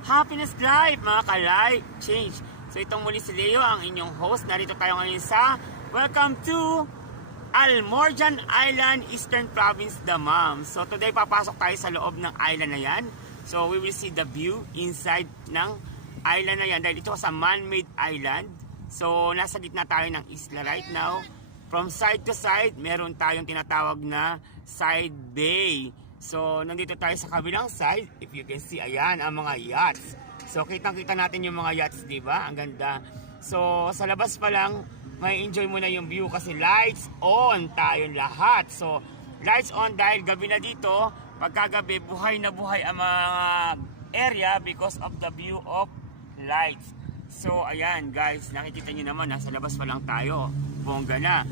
Happiness Life, mga ka-life change. So itong muli si Leo, ang inyong host. Narito tayo ngayon sa Welcome to Almorjan Island, Eastern Province, Damam. So today papasok tayo sa loob ng island na yan. So we will see the view inside ng island na yan dahil ito sa man-made island. So nasa gitna tayo ng isla right now. From side to side, meron tayong tinatawag na side bay. So, nandito tayo sa kabilang side. If you can see, ayan, ang mga yachts. So, kitang-kita natin yung mga yachts, di ba? Ang ganda. So, sa labas pa lang, may enjoy mo na yung view kasi lights on tayong lahat. So, lights on dahil gabi na dito. Pagkagabi, buhay na buhay ang mga area because of the view of lights. So, ayan, guys, nakikita nyo naman, nasa labas pa lang tayo. Bongga na.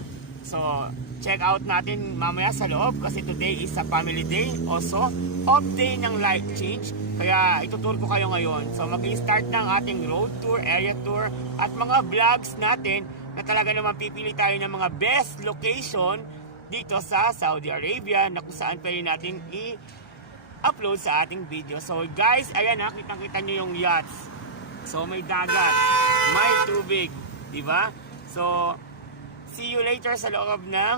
So, check out natin mamaya sa loob kasi today is a family day. Also, off day ng life change. Kaya itutur ko kayo ngayon. So, mag-start ng ating road tour, area tour, at mga vlogs natin na talaga naman pipili tayo ng mga best location dito sa Saudi Arabia na kung saan pwede natin i-upload sa ating video. So, guys, ayan ha, kitang-kita nyo yung yachts. So, may dagat, may tubig, di ba? So, see you later sa loob ng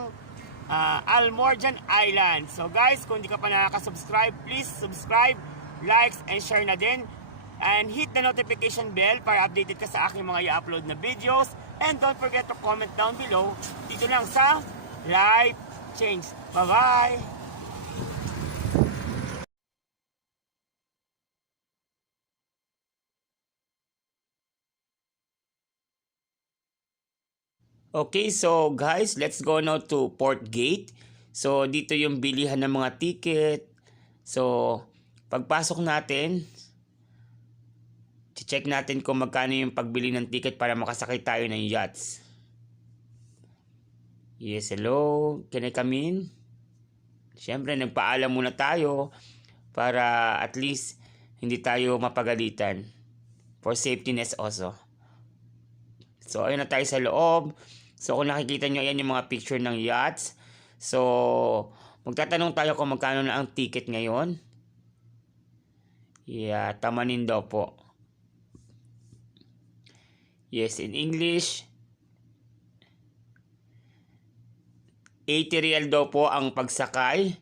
Almorjan Island. So guys, kung di ka pa nakaka-subscribe, please subscribe, likes, and share na din. And hit the notification bell para updated ka sa aking mga i-upload na videos. And don't forget to comment down below dito lang sa Life Change. Bye-bye! Okay, so guys, let's go now to Port Gate. So, dito yung bilihan ng mga ticket. So, pagpasok natin, check natin kung magkano yung pagbili ng ticket para makasakay tayo ng yachts. Yes, hello. Can I come in? Siyempre, nagpaalam muna tayo para at least hindi tayo mapagalitan. For safetyness also. So, ayun na tayo sa loob. So, kung nakikita nyo, ayan yung mga picture ng yachts. So, magtatanong tayo kung magkano na ang ticket ngayon. Yeah, tamanin daw po. Yes, in English. 80 real daw po ang pagsakay.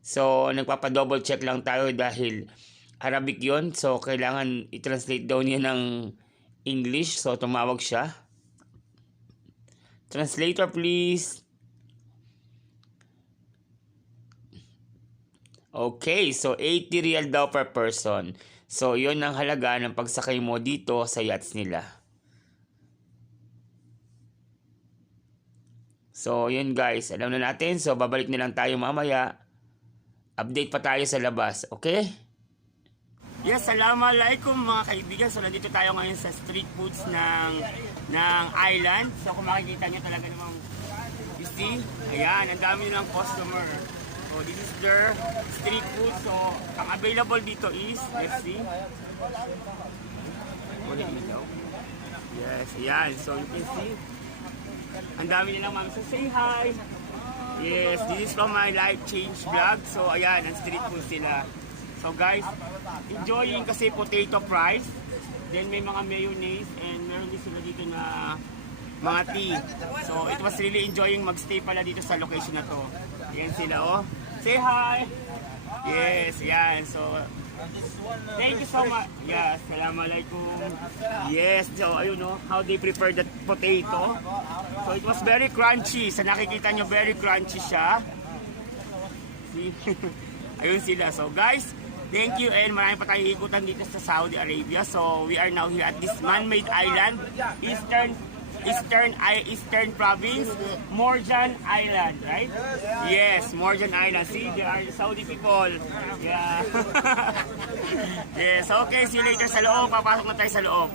So, nagpapa-double check lang tayo dahil Arabic yon. So, kailangan i-translate daw niya ng English. So, tumawag siya. Translator, please. Okay, so 80 real daw per person. So, yon ang halaga ng pagsakay mo dito sa yachts nila. So, yun guys. Alam na natin. So, babalik na lang tayo mamaya. Update pa tayo sa labas. Okay? Yes, assalamualaikum mga kaibigan. So, nandito tayo ngayon sa street foods ng island. So, kung makikita nyo talaga namang, you see, ayan, ang dami nilang customer. So, this is their street food. So, ang available dito is, let's see. Yes, ayan. So, you can see, ang dami nilang ma'am. So, say hi. Yes, this is from my life change vlog. So, ayan, ang street food sila. So guys, enjoying kasi potato fries. Then may mga mayonnaise and meron din sila dito na mga tea. So it was really enjoying magstay pala dito sa location na to. Yan sila oh. Say hi! Yes, yan. So thank you so much. Yes, assalamualaikum. Yes, so ayun oh, how they prepare that potato. So it was very crunchy. Sa nakikita nyo, very crunchy siya. See? Ayun sila. So guys, thank you and marami pa tayo ikutan dito sa Saudi Arabia. So we are now here at this man-made island, Eastern Province, Morjan Island, right? Yes, Morjan Island. See, there are Saudi people. Yeah. Yes, okay. See you later sa loob. Papasok na tayo sa loob.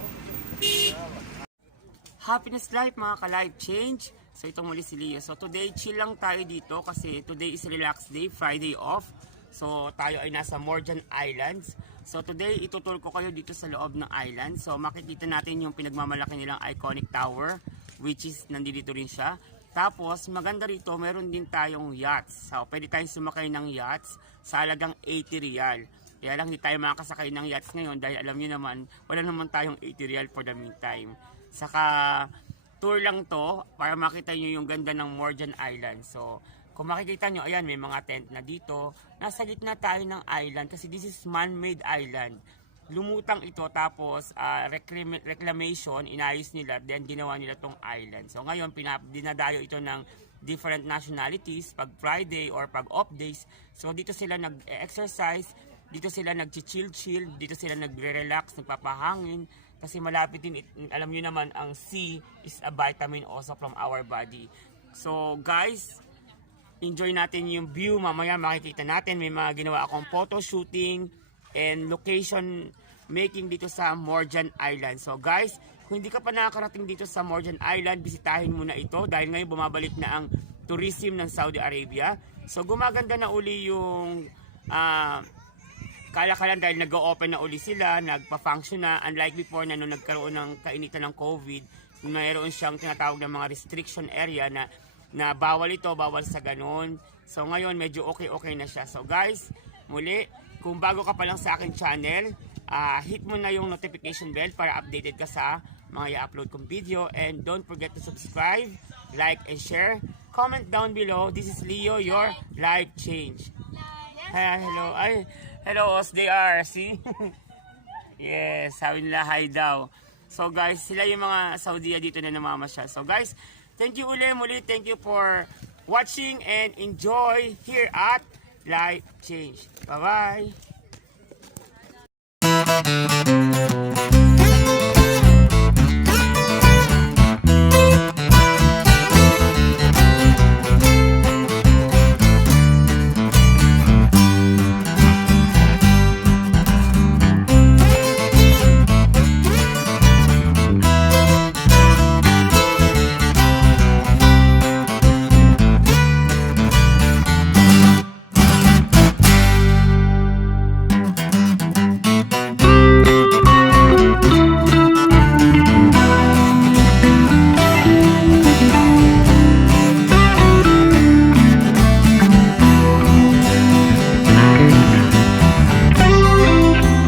Happiness Life, mga ka-life change. So itong muli si Leo. So today, chill lang tayo dito kasi today is relax day, Friday off. So, tayo ay nasa Morjan Islands. So, today, itutur ko kayo dito sa loob ng island. So, makikita natin yung pinagmamalaki nilang iconic tower, which is, nandito rin siya. Tapos, maganda rito, meron din tayong yachts. So, pwede tayong sumakay ng yachts sa halagang 80 real. Kaya lang hindi tayo makakasakay ng yachts ngayon dahil alam niyo naman, wala naman tayong 80 real for the meantime. Saka tour lang to para makita nyo yung ganda ng Morjan Island. So kung makikita nyo, ayan, may mga tent na dito. Nasa gitna tayo ng island kasi this is man-made island. Lumutang ito tapos reclamation, inayos nila, then ginawa nila tong island. So ngayon, dinadayo ito ng different nationalities pag Friday or pag off days. So dito sila nag-exercise, dito sila nag-chill-chill, dito sila nagre-relax, nagpapahangin. Kasi malapit din, alam nyo naman, ang sea is a vitamin also from our body. So guys, enjoy natin yung view. Mamaya makikita natin, may mga ginawa akong photo shooting and location making dito sa Morjan Island. So guys, kung hindi ka pa nakakarating dito sa Morjan Island, bisitahin mo na ito dahil ngayon bumabalik na ang tourism ng Saudi Arabia. So gumaganda na uli yung kalakalan dahil nag-o-open na uli sila, nagpa-function na, unlike before na nung nagkaroon ng kainitan ng COVID, mayroon siyang tinatawag ng mga restriction area na bawal ito, bawal sa ganun. So ngayon medyo okay na siya. So guys, muli, kung bago ka pa lang sa akin channel, hit mo na yung notification bell para updated ka sa mga i-upload kong video. And don't forget to subscribe, like, and share. Comment down below. This is Leo, your life change. Hello. Hello, OSDR. See? Yes, sabi nila hi daw. So guys, sila yung mga Saudiya dito na namamasyal. So guys, thank you muli. Thank you for watching and enjoy here at Life Change. Bye-bye.